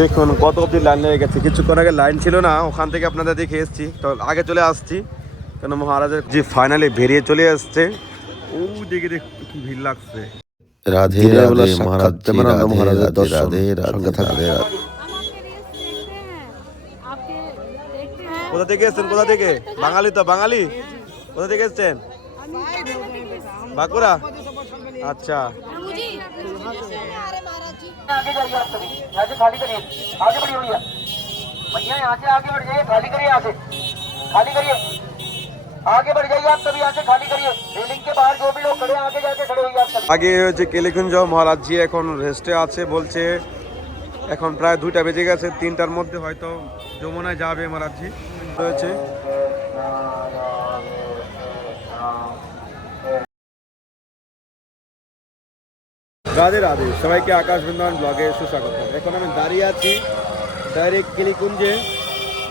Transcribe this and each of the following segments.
দেখুন কত অবধি লাইন লেগে গেছে। কিছুক্ষণ আগে লাইন ছিল না ওখান থেকে আপনাদের দেখে এসেছি। তো আগে চলে আসছি। কেন মহারাজের যে ফাইনালি বেরিয়ে চলে আসছে ও দিকে দেখ কি ভিড় লাগছে। রাধে রাধে মহারাজ মহারাজের দর্শন রাধে রাধে কোথা থেকে এসছেন? কোথা থেকে? বাঙালি তো বাঙালি। কোথা থেকে এসছেন? বাঁকুড়া? আচ্ছা। आगे जाइए आप सभी यहाँ से खाली करिए आगे बढ़िए भैया भैया यहाँ से आगे बढ़ जाइए खाली करिए यहाँ से खाली करिए आगे बढ़ जाइए आप सभी यहाँ से खाली करिए रेलिंग के बाहर जो भी लोग खड़े हैं आगे जाके खड़े होइए आप सभी আগে হচ্ছে কেলিকুঞ্জ মহারাজজি এখন রেস্টে আছে বলছে এখন প্রায় দুইটা বেজে গেছে তিনটার মধ্যে হয়তো যমুনায় যাবে মহারাজজি রয়েছে রাধে রাধে, সবাইকে আকাশ বৃন্দাবন ব্লগে সুস্বাগত। এখন আমি দাঁড়িয়ে আছি ডাইরেক্ট কিলিকুঞ্জে,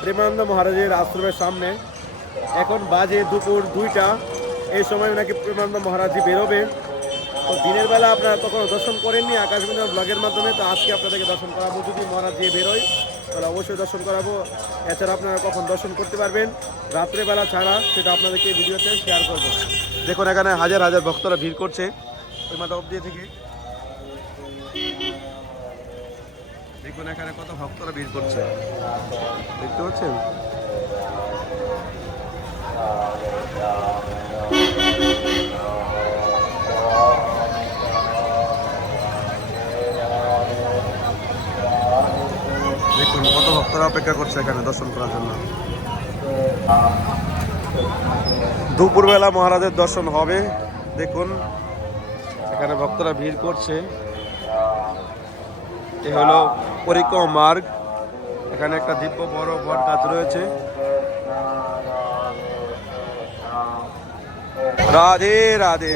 প্রেমানন্দ মহারাজের আশ্রমের সামনে। এখন বাজে দুপুর দুইটা, এই সময় নাকি প্রেমানন্দ মহারাজজি বেরোবে। তো দিনের বেলা আপনারা কখনো দর্শন করেননি আকাশবিন্দা ব্লগের মাধ্যমে, তো আজকে আপনাদেরকে দর্শন করাবো। যদি মহারাজ যে বেরোয়, তাহলে অবশ্যই দর্শন করাবো। এছাড়া আপনারা কখন দর্শন করতে পারবেন, রাত্রেবেলা ছাড়া, সেটা আপনাদেরকে ভিডিওতে শেয়ার করব। দেখুন, এখানে হাজার হাজার ভক্তরা ভিড় করছে, ওই মাথা অব্দি থেকে। দেখুন এখানে কত ভক্তরা ভিড় করছে। দেখতে পাচ্ছেন? দেখুন কত ভক্তরা অপেক্ষা করছে এখানে দর্শন করার জন্য। দুপুরবেলা মহারাজের দর্শন হবে। দেখুন, এখানে ভক্তরা ভিড় করছে। এ হলো পরিক্রম মার্গ। এখানে একটা দিব্য বড় বট গাছ রয়েছে। রাধে রাধে।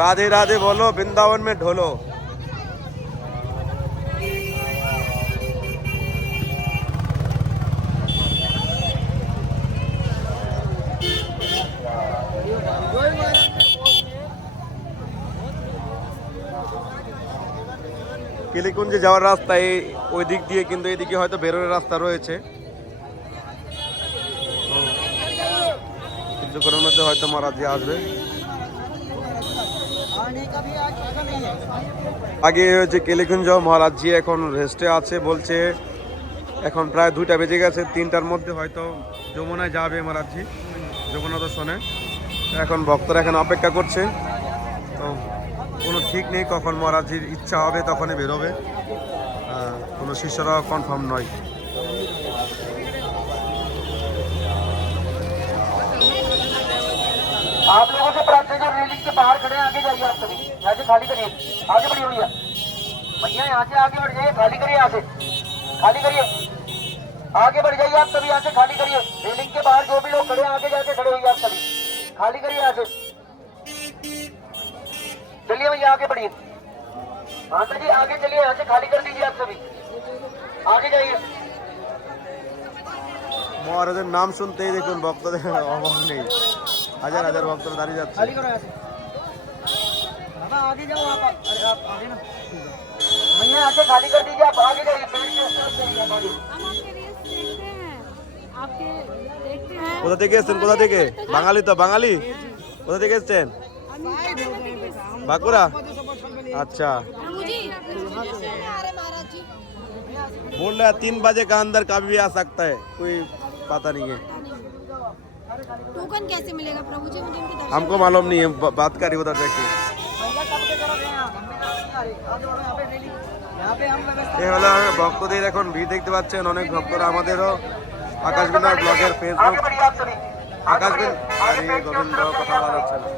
রাধে রাধে বলো, বৃন্দাবন মে ঢোলো। কিলিকুঞ্জে যাওয়ার রাস্তা এই ওই দিক দিয়ে, কিন্তু এদিকে হয়তো বেরোনোর রাস্তা রয়েছে। কিছুক্ষণের মধ্যে হয়তো মহারাজি আসবে। আগে হচ্ছে কেলিকুঞ্জ মহারাজজি এখন রেস্টে আছে, বলছে এখন প্রায় দুইটা বেজে গেছে, তিনটার মধ্যে হয়তো যমুনায় যাবে মহারাজজি যমুনা দর্শনে। এখন ভক্তরা এখন অপেক্ষা করছে। তো কোনো ঠিক নেই কখন মহারাজির ইচ্ছা হবে তখনই বেরোবে আহ, কোনো শিষ্যরাও কনফার্ম নয় आप लोगों से प्रार्थना है, जो रेलिंग के बाहर खड़े हैं आगे जाइए आप सभी यहाँ से खाली करिए आगे बढ़िए भैया भैया यहाँ से आगे बढ़ जाइए खाली करिए यहाँ से खाली करिए आगे बढ़ जाइए आप सभी यहाँ से खाली करिए रेलिंग के बाहर जो भी लोग खड़े हैं आगे जाके खड़े होइए आप सभी खाली करिए यहाँ से चलिए भैया आगे बढ़िए माता जी आगे चलिए यहाँ से खाली कर दीजिए आप सभी आगे जाइए মহারাজের নাম শুনতেই দেখুন ভক্তদের অভাব নেই হাজার হাজার ভক্তরা দাঁড়িয়ে যাচ্ছে खाली करो यहाँ से बाबा आगे जाओ आप अरे आप आगे ना भैया यहाँ से खाली कर दीजिए आप आगे जाइए पेड़ के ऊपर जाइए आप आगे। हम आपके लिए देखते हैं आपके देखते हैं কোথা থেকে এসছেন কোথা থেকে বাঙালি তো বাঙালি কোথা থেকে এসছেন বাঁকুড়া अच्छा प्रभु जी आ रहे महाराज जी बोल रहा है तीन बजे का अंदर कभी भी आ सकता है कोई पता नहीं है टोकन कैसे मिलेगा प्रभु जी मुझे इनके दर्शन हमको मालूम नहीं है ब- बात करी उधर जाके भैया कब के करो यहाँ हमें ना नहीं आ रही आ जाओ यहाँ पे रेलिंग यहाँ पे हम व्यवस्था এই হলো ভক্তদের এখন ভিড় দেখতে পাচ্ছেন অনেক ভক্তরা আমাদেরও আকাশ বিনা ব্লগের आगे ফেসবুক আকাশ দিন আর কথা বলা যাচ্ছে না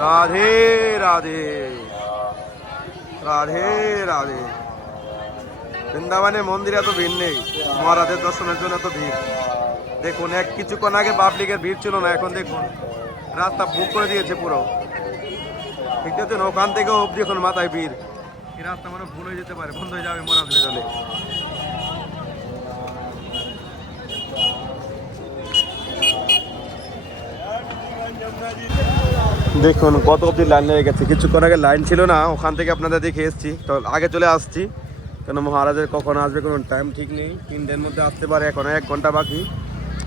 রাধে রাধে। রাধে রাধে। বৃন্দাবনে মন্দিরে এত ভিড় নেই। মহারাজের দর্শনের জন্য এত ভিড়। দেখুন এক কিছুক্ষণ আগে পাবলিকের ভিড় ছিল না এখন দেখুন রাস্তা বুক করে দিয়েছে পুরো। ঠিক আছে ওখান থেকেও অব্দি এখন মাথায় ভিড়। এই রাস্তা মানে ভুল হয়ে যেতে পারে, বন্ধ হয়ে যাবে মহারাজ বেরোলে দেখুন, কত অবধি লাইন লেগে গেছে। কিছুক্ষণ আগে লাইন ছিল না, ওখান থেকে আপনাদের দেখে এসেছি। তো আগে চলে আসছি। কেন মহারাজের কখন আসবে কোনো টাইম ঠিক নেই। তিনটের মধ্যে আসতে পারে, এখন এক ঘণ্টা বাকি।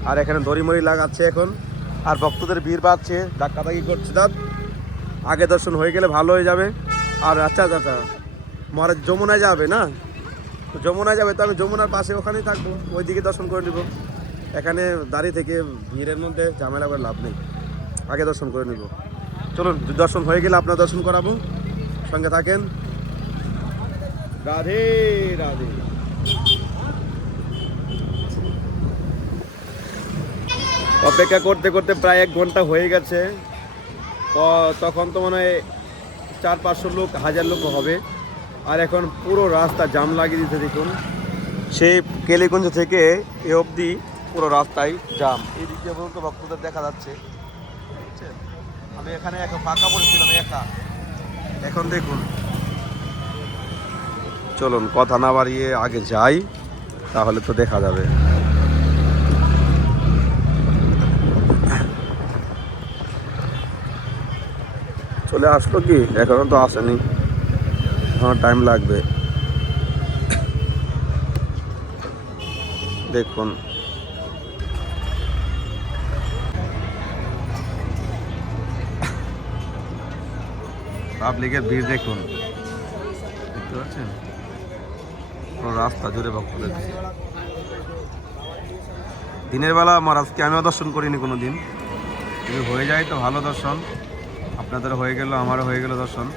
আর এখানে দড়িমড়ি লাগাচ্ছে এখন। আর ভক্তদের ভিড় পাচ্ছে ধাক্কাধাক্কি করছে তার। আগে দর্শন হয়ে গেলে ভালো হয়ে যাবে। আর আচ্ছা আচ্ছা আচ্ছা। মহারাজ যমুনায় যাবে, না? তো যমুনায় যাবে, তো আমি যমুনার পাশে ওখানেই থাকব, ওইদিকে দর্শন করে নেব। এখানে দাঁড়িয়ে থেকে ভিড়ের মধ্যে ঝামেলা করে লাভ নেই। আগে দর্শন করে নেব। চলুন, দর্শন হয়ে গেলে আপনার দর্শন করাবো। সঙ্গে থাকেন। রাধে রাধে। অপেক্ষা করতে করতে প্রায় এক ঘণ্টা হয়ে গেছে। তখন তো মনে হয় চার, পাঁচশো লোক, হাজার লোক হবে। আর এখন পুরো রাস্তা জাম লাগিয়ে দিতে দেখুন। সেই কেলিগঞ্জ থেকে এ অবধি পুরো রাস্তায় জাম। এই দিক দিয়ে পর্যন্ত ভক্তদের দেখা যাচ্ছে? আমি এখানে এখন ফাঁকা পড়েছিলাম, একা। এখন দেখুন। চলুন, কথা না বাড়িয়ে আগে যাই, তাহলে তো দেখা যাবে। চলে আসলো কি? এখনও তো আসেনি। এখনও টাইম লাগবে। দেখুন। পাবলিকের ভিড় দেখুন। দেখতে পাচ্ছেন? পুরো রাস্তা জুড়ে ভক্তদের। দিনের বেলা আমার আজকে আমিও দর্শন করিনি কোনো দিন যদি হয়ে যায় তো ভালো দর্শন। আপনাদের হয়ে গেল, আমারও হয়ে গেল দর্শন।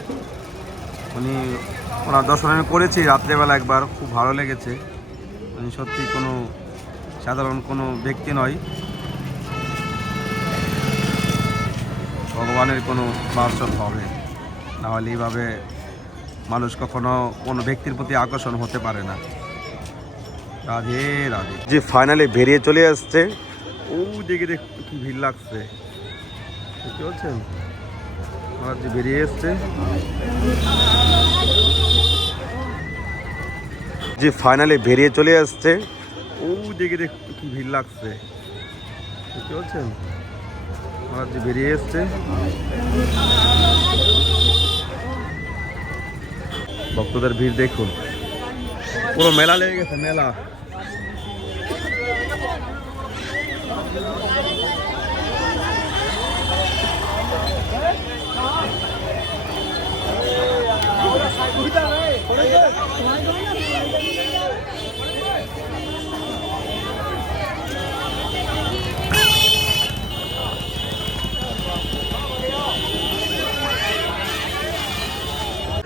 উনি ওনার দর্শন আমি করেছি রাত্রেবেলা একবার খুব ভালো লেগেছে। উনি সত্যি কোনো সাধারণ কোনো ব্যক্তি নয়। ভগবানের কোনো বাসন হবে। নাহলে এইভাবে মানুষ কখনো কোনো ব্যক্তির প্রতি আকর্ষণ হতে পারে না। রাধে রাধে। যে ফাইনালি বেরিয়ে চলে আসছে। ও দেখে দেখ কি ভিড় লাগছে। বুঝতে পারছেন? আর যে বেরিয়ে এসছে। যে ফাইনালি বেরিয়ে চলে আসছে। ও দেখে দেখ কি ভিড় লাগছে। বুঝতে পারছেন? আর যে বেরিয়ে এসছে। ভক্তদের ভিড় দেখুন। পুরো মেলা লেগে গেছে, মেলা।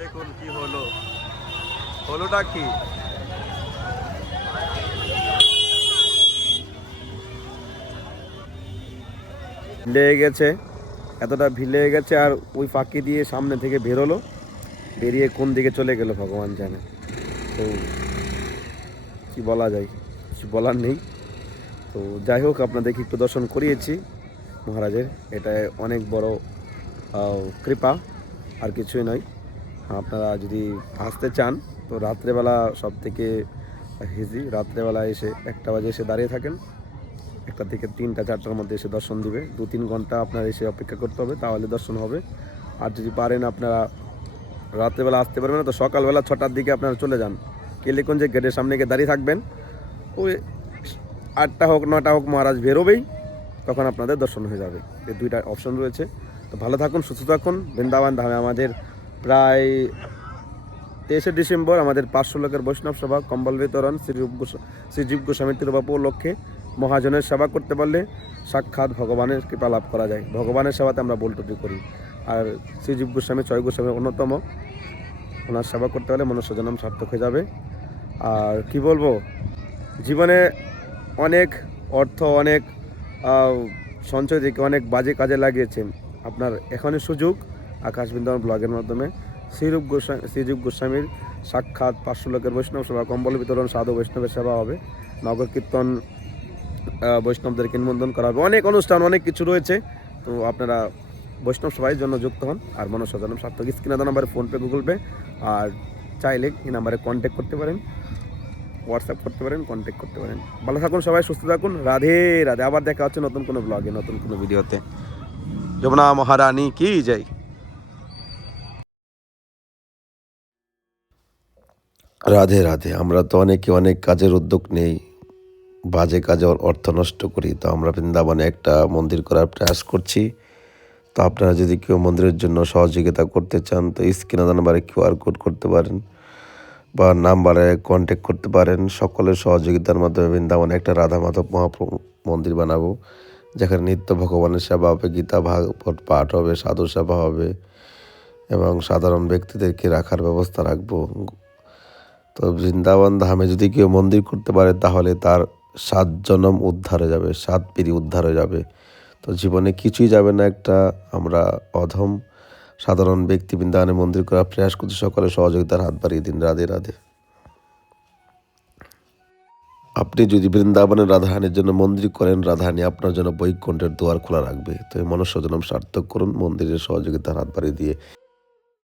দেখুন কি হলো। হলোটা কি? লেগে গেছে, এতটা ভিড় লেগে গেছে, আর ওই ফাঁকি দিয়ে সামনে থেকে বেরোলো। বেরিয়ে কোন দিকে চলে গেল ভগবান জানে। তো কি বলা যায়, কিছু বলার নেই। তো যাই হোক আপনাদেরকে একটু দর্শন করিয়েছি। মহারাজের এটা অনেক বড় কৃপা, আর কিছুই নয়। আপনারা যদি আসতে চান, তো রাত্রেবেলা সব থেকে হিজি রাত্রেবেলা এসে একটা বাজে এসে দাঁড়িয়ে থাকেন। একটা থেকে তিনটা, চারটার মধ্যে এসে দর্শন দিবে। দু তিন ঘণ্টা আপনার এসে অপেক্ষা করতে হবে, তাহলে দর্শন হবে। আর যদি পারেন আপনারা রাত্রেবেলা আসতে পারবেন না, তো সকালবেলা ছটার দিকে আপনারা চলে যান। কেলিগঞ্জের গেটের সামনে গিয়ে দাঁড়িয়ে থাকবেন। ওই আটটা হোক, নটা হোক, মহারাজ বেরোবেই, তখন আপনাদের দর্শন হয়ে যাবে। এই দুইটা অপশন রয়েছে। তো ভালো থাকুন, সুস্থ থাকুন। বৃন্দাবন ধামে আমাদের প্রায় তেইশে ডিসেম্বর আমাদের পাঁচশো লোকের বৈষ্ণব সভা, কম্বল বিতরণ গোস্বা শ্রীজীব গোস্বামী তিরুবাপু লক্ষ্যে মহাজনের সেবা করতে পারলে সাক্ষাৎ ভগবানের কৃপা লাভ করা যায়। ভগবানের সেবাতে আমরা বলটুটি করি। আর শ্রীজীব গোস্বামী, ছয় গোস্বামী অন্যতম। ওনার সেবা করতে হলে মনুষ্য জন্ম সার্থক হয়ে যাবে। আর কি বলব, জীবনে অনেক অর্থ, অনেক সঞ্চয় থেকে অনেক বাজে কাজে লাগিয়েছেন আপনার এখনই সুযোগ আকাশ বৃন্দাবন ব্লগের মাধ্যমে। শ্রীরূপ গোস্বামী শ্রীরূপ গোস্বামীর সাক্ষাৎ পাঁচশো লোকের বৈষ্ণব সেবা, কম্বল বিতরণ, সাধু বৈষ্ণবের সেবা হবে। নগর কীর্তন বৈষ্ণবদেরকে নিমন্ত্রণ করা হবে। অনেক অনুষ্ঠান, অনেক কিছু রয়েছে। তো আপনারা বৈষ্ণব সবাই জন্য যুক্ত হন, আর মনোজ সজানম সার্থক স্ক্রিনে নাম্বারে ফোনপে গুগল পে আর চাইলে এই নাম্বারে কন্ট্যাক্ট করতে পারেন হোয়াটসঅ্যাপ করতে পারেন কন্ট্যাক্ট করতে পারেন। ভালো থাকুন সবাই, সুস্থ থাকুন, রাধে রাধে। আবার দেখা হচ্ছে নতুন কোনো ব্লগে নতুন কোনো ভিডিওতে যমুনা মহারানী কি যাই রাধে রাধে। আমরা তো অনেকে অনেক কাজের উদ্যোগ নেই, বাজে কাজে অর্থ নষ্ট করি, তো আমরা বৃন্দাবনে একটা মন্দির করার প্রয়াস করছি। তো আপনারা যদি কেউ মন্দিরের জন্য সহযোগিতা করতে চান, তো স্ক্রিনে নাম্বারে কিউআর কোড করতে পারেন বা নাম্বারে কন্ট্যাক্ট করতে পারেন। সকলের সহযোগিতার মাধ্যমে বৃন্দাবনে একটা রাধা মাধব মহাপ্রভু মন্দির বানাবো, যেখানে নিত্য ভগবানের সেবা হবে, গীতা ভাগবত পাঠ হবে, সাধু সেবা হবে এবং সাধারণ ব্যক্তিদেরকে রাখার ব্যবস্থা রাখব। তো বৃন্দাবন ধামে যদি কেউ মন্দির করতে পারে, তাহলে তার সাত জনম উদ্ধার যাবে, সাত পিড়ি উদ্ধার যাবে। তো জীবনে কিছুই যাবে না একটা আমরা অধম সাধারণ ব্যক্তি বৃন্দাবনে মন্দির করা প্রয়াস করছি সকলে সহযোগিতার হাত বাড়িয়ে দিন, রাধে রাধে। আপনি যদি বৃন্দাবনের রাধাহানির জন্য মন্দির করেন রাধাহানি আপনার জন্য বৈকুণ্ঠের দুয়ার খোলা রাখবে। তো এই মনুষ্য জন্ম সার্থক করুন, মন্দিরের সহযোগিতার হাত বাড়িয়ে দিয়ে